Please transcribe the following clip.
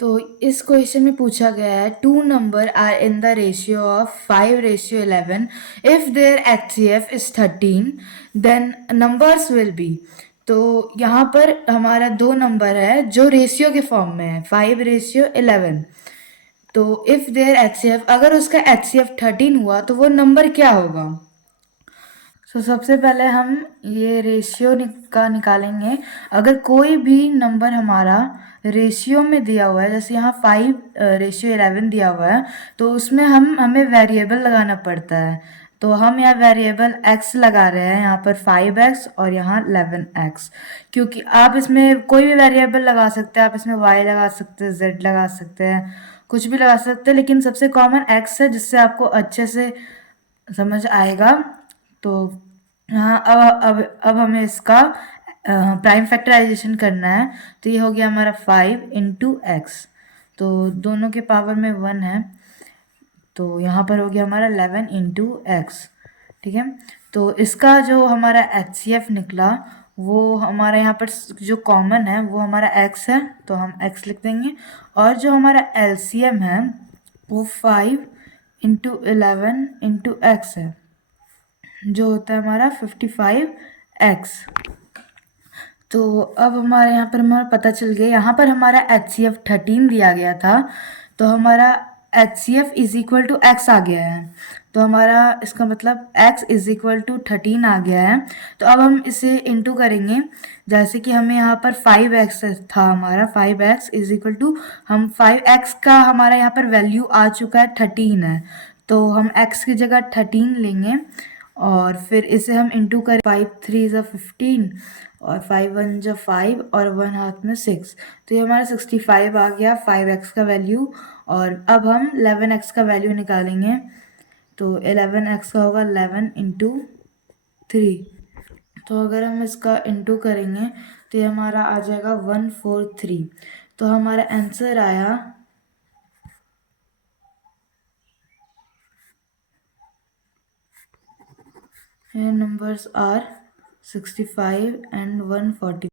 तो इस क्वेश्चन में पूछा गया है, two numbers are in the ratio of 5:11 if their HCF is 13 then numbers will be. तो यहाँ पर हमारा दो नंबर है जो रेशियो के फॉर्म में है, 5:11। तो इफ देयर HCF, अगर उसका HCF 13 हुआ तो वो नंबर क्या होगा। सबसे पहले हम ये रेशियो का निकालेंगे। अगर कोई भी नंबर हमारा रेशियो में दिया हुआ है, जैसे यहाँ 5:11 दिया हुआ है, तो उसमें हमें वेरिएबल लगाना पड़ता है। तो हम यहाँ वेरिएबल x लगा रहे हैं, यहाँ पर 5x और यहाँ 11x। क्योंकि आप इसमें कोई भी वेरिएबल लगा सकते हैं, आप इसमें y लगा सकते हैं, z लगा सकते हैं, कुछ भी लगा सकते हैं, लेकिन सबसे कॉमन x है, जिससे आपको अच्छे से समझ आएगा। तो हाँ, अब हमें इसका प्राइम फैक्टराइजेशन करना है। तो ये हो गया हमारा 5 × x। तो दोनों के पावर में 1 है, तो यहाँ पर हो गया हमारा 11 × x। ठीक है, तो इसका जो हमारा HCF निकला वो हमारा यहाँ पर जो कॉमन है वो हमारा x है, तो हम x लिख देंगे। और जो हमारा LCM है वो 5 × 11 × x है, जो होता है हमारा 55x। तो अब हमारे यहाँ पर हमारा पता चल गया, यहाँ पर हमारा HCF 13 दिया गया था, तो हमारा HCF is equal to x आ गया है। तो हमारा इसका मतलब x इज इक्वल टू 13 आ गया है। तो अब हम इसे इंटू करेंगे, जैसे कि हमें यहाँ पर 5x था, हमारा 5x इज इक्वल टू, हम 5x का हमारा यहाँ पर वैल्यू आ चुका है 13 है, तो हम x की जगह 13 लेंगे और फिर इसे हम इंटू करें। 5 × 3 = 15 और 5 × 1 = 5 और 1 हाथ में 6, तो ये हमारा 65 आ गया 5x का वैल्यू। और अब हम 11x का वैल्यू निकालेंगे, तो 11x का होगा 11 × 3। तो अगर हम इसका इंटू करेंगे तो ये हमारा आ जाएगा 143। तो हमारा आंसर आया नंबर्स आर 65 and 140।